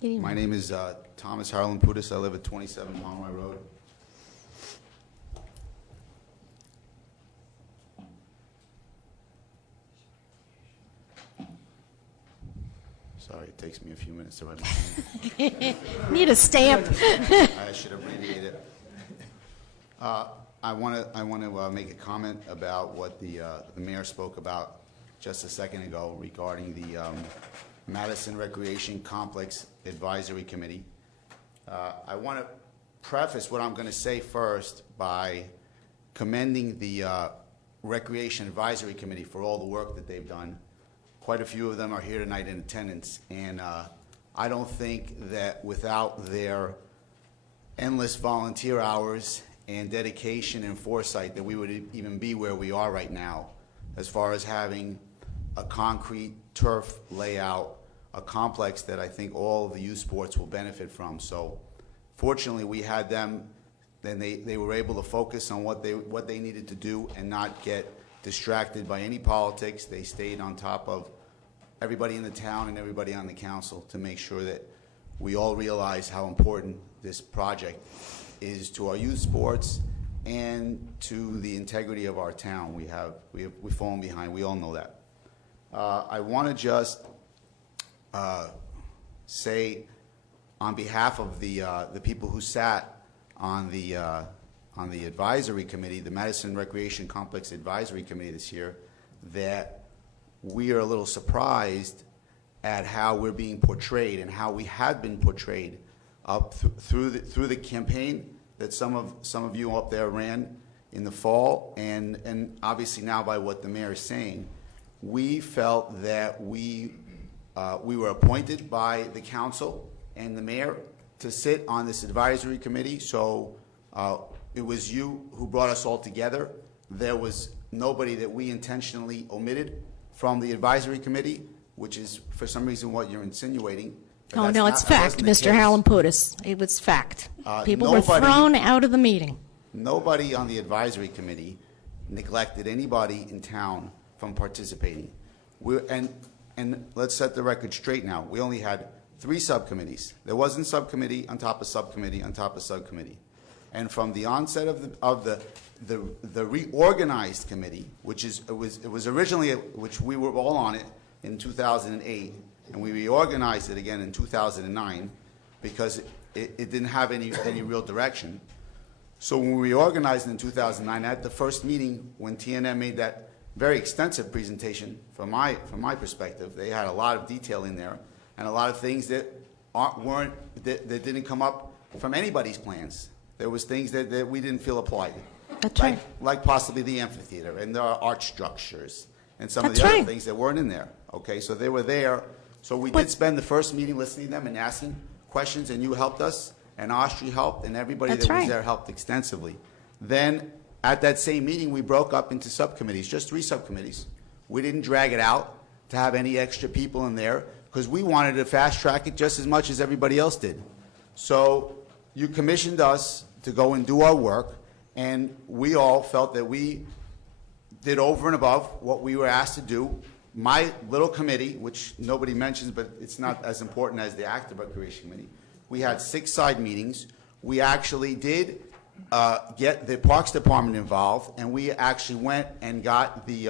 My name is Thomas Harlan Putis. I live at 27 Pomeroy Road. Sorry, it takes me a few minutes to write my name. Need a stamp. I should abbreviate it. I want to make a comment about what the mayor spoke about just a second ago regarding the Madison Recreation Complex Advisory Committee. I want to preface what I'm going to say first by commending the Recreation Advisory Committee for all the work that they've done. Quite a few of them are here tonight in attendance, and I don't think that without their endless volunteer hours and dedication and foresight that we would even be where we are right now as far as having a concrete turf layout, a complex that I think all of the youth sports will benefit from. So fortunately we had them, then they were able to focus on what they needed to do and not get distracted by any politics. They stayed on top of everybody in the town and everybody on the council to make sure that we all realize how important this project is to our youth sports and to the integrity of our town. We've fallen behind. We all know that. I want to just say on behalf of the people who sat on the advisory committee, the Madison Recreation Complex Advisory Committee this year, that we are a little surprised at how we're being portrayed and how we have been portrayed up through the campaign that some of you up there ran in the fall, and obviously now by what the mayor is saying. We felt that we were appointed by the council and the mayor to sit on this advisory committee, so it was you who brought us all together. There was nobody that we intentionally omitted from the advisory committee, which is for some reason what you're insinuating. Oh, no, it's fact, Mr. Harlan Putis. It was fact. People were thrown out of the meeting. Nobody on the advisory committee neglected anybody in town from participating. And let's set the record straight now. We only had 3 subcommittees. There wasn't subcommittee on top of subcommittee on top of subcommittee. And from the onset of the reorganized committee, which it was originally, which we were all on it in 2008, and we reorganized it again in 2009 because it didn't have any real direction. So when we reorganized in 2009, at the first meeting when TNM made that very extensive presentation, from my perspective, they had a lot of detail in there and a lot of things that that didn't come up from anybody's plans. There was things that we didn't feel applied. That's right. Like possibly the amphitheater and the art structures and some of the other things that weren't in there. Okay, so they were there. So we did spend the first meeting listening to them and asking questions, and you helped us, and Austria helped, and everybody that was there helped extensively. Then at that same meeting, we broke up into subcommittees, just 3 subcommittees. We didn't drag it out to have any extra people in there because we wanted to fast track it just as much as everybody else did. So you commissioned us to go and do our work, and we all felt that we did over and above what we were asked to do. My little committee, which nobody mentions, but it's not as important as the active recreation committee, we had 6 side meetings. We actually did get the Parks Department involved, and we actually went and got the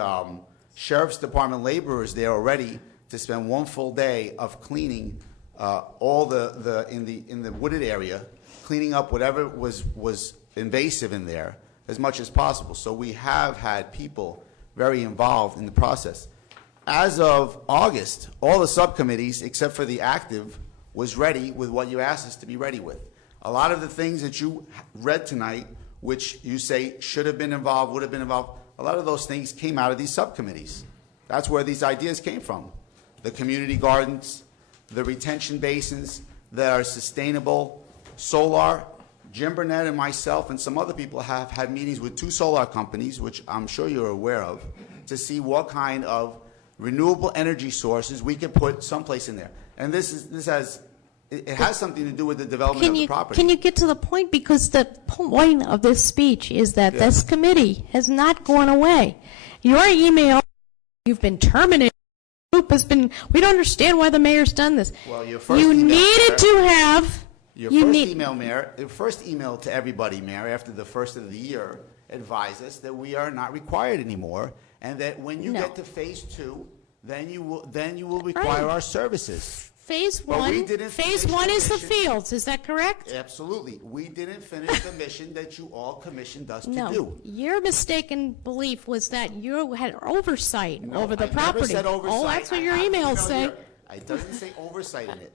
Sheriff's Department laborers there already to spend 1 full day of cleaning all in the wooded area, cleaning up whatever was invasive in there as much as possible. So we have had people very involved in the process. As of August, all the subcommittees, except for the active, was ready with what you asked us to be ready with. A lot of the things that you read tonight, which you say should have been involved, would have been involved, a lot of those things came out of these subcommittees. That's where these ideas came from. The community gardens, the retention basins that are sustainable, solar. Jim Burnett and myself and some other people have had meetings with 2 solar companies, which I'm sure you're aware of, to see what kind of renewable energy sources we can put someplace in there. And it has something to do with the development of the property. Can you get to the point? Because the point of this speech is that this committee has not gone away. Your email, you've been terminated, group has been, we don't understand why the mayor's done this. Well, your first You email, needed Mayor, to have. Your first email, Mayor, your first email to everybody, Mayor, after the first of the year, advised us that we are not required anymore, and that when you get to phase 2, then you will require our services. Phase 1 is the fields, is that correct? Absolutely. We didn't finish the mission that you all commissioned us to do. No, your mistaken belief was that you had oversight over the property. Never said oversight. Oh, that's what your emails say. It doesn't say oversight in it.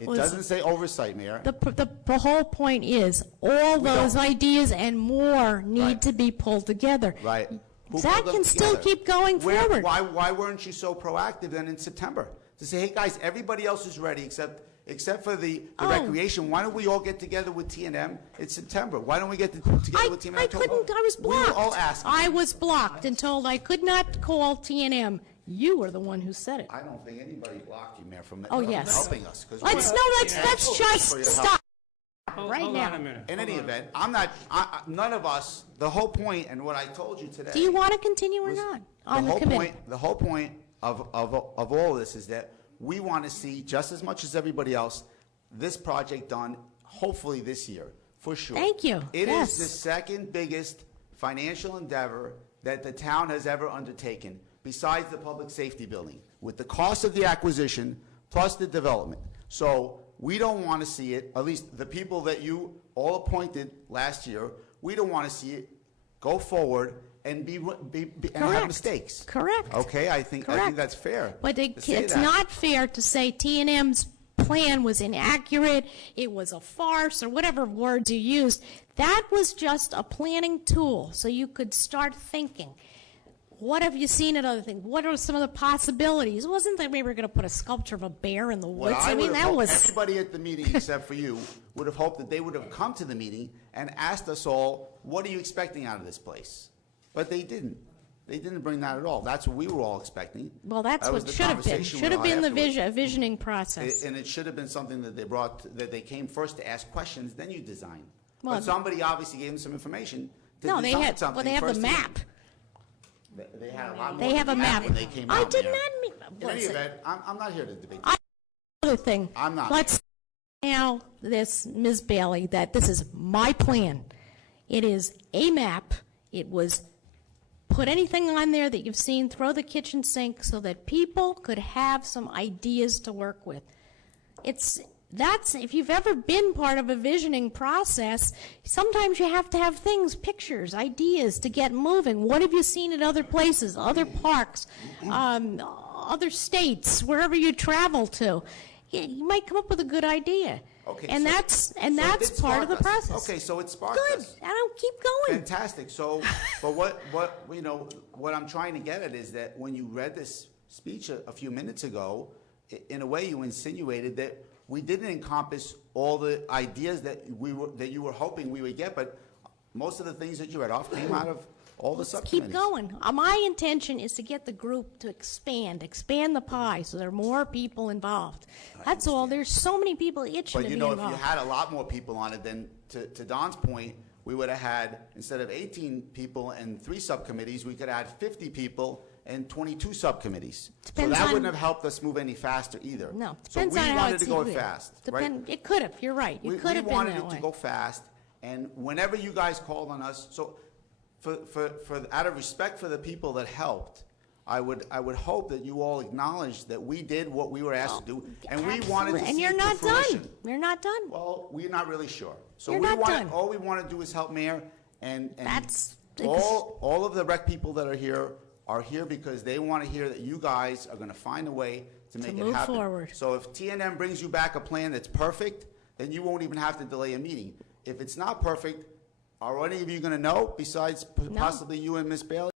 It doesn't say oversight, Mayor. The whole point is all those ideas and more need to be pulled together. Right. That can still keep going forward. Why weren't you so proactive then in September? To say, hey guys, everybody else is ready except for the recreation. Why don't we all get together with T&M in September? Why don't we get together with T&M? I couldn't. I was blocked. We were all asking. I was blocked and told I could not call T&M. You were the one who said it. I don't think anybody blocked you, Mayor, from yes. helping us. Let's just stop right now. In any event, none of us, the whole point, and what I told you today. Do you want to continue or not on the committee? The whole point of all of this is that we want to see, just as much as everybody else, this project done, hopefully this year, for sure. Thank you. It is the second biggest financial endeavor that the town has ever undertaken, besides the public safety building, with the cost of the acquisition plus the development. So we don't want to see it, at least the people that you all appointed last year, we don't want to see it go forward and and have mistakes. Correct. Okay, I think that's fair. But it's not fair to say T&M's plan was inaccurate, it was a farce, or whatever words you used. That was just a planning tool, so you could start thinking. What have you seen at other things? What are some of the possibilities? It wasn't that we were going to put a sculpture of a bear in the woods. Everybody at the meeting except for you would have hoped that they would have come to the meeting and asked us all, what are you expecting out of this place? But they didn't. They didn't bring that at all. That's what we were all expecting. Well, that's what should have been. Should have been the visioning process. And it should have been something that they came first to ask questions, then you design. But somebody obviously gave them some information to design something. Well, they have the map. They had a lot more they have a map when they came out. I did not mean. In any event, I'm not here to debate. Other thing. I'm not. Let's now this, Ms. Bailey, that this is my plan. It is a map. It was put anything on there that you've seen, throw the kitchen sink so that people could have some ideas to work with. That's if you've ever been part of a visioning process, sometimes you have to have things, pictures, ideas to get moving. What have you seen at other places, other parks, other states, wherever you travel to? You might come up with a good idea. Okay, and that's part of the process. Okay, so it sparked Good. us. I don't keep going. Fantastic. So, but what I'm trying to get at is that when you read this speech a few minutes ago, in a way you insinuated that we didn't encompass all the ideas that you were hoping we would get, but most of the things that you read off came out of all the subcommittees. Keep going. My intention is to get the group to expand the pie, so there are more people involved. That's all. There's so many people itching to be involved. But if you had a lot more people on it, then to Don's point, we would have had, instead of 18 people and 3 subcommittees, we could have had 50 people and 22 subcommittees. So that wouldn't have helped us move any faster either. No, depends on how we wanted to go fast. Right? It could have. You're right. It could have been that way. We wanted it to go fast, and whenever you guys called on us, so for out of respect for the people that helped, I would hope that you all acknowledge that we did what we were asked to do, and we wanted to see it to fruition. And you're not done. You're not done. Well, we're not really sure. So you're not done. All we want to do is help Mayor, and that's all of the rec people that are here because they want to hear that you guys are going to find a way to make it happen. Forward. So if T&M brings you back a plan that's perfect, then you won't even have to delay a meeting. If it's not perfect, are any of you going to know besides possibly you and Ms. Bailey?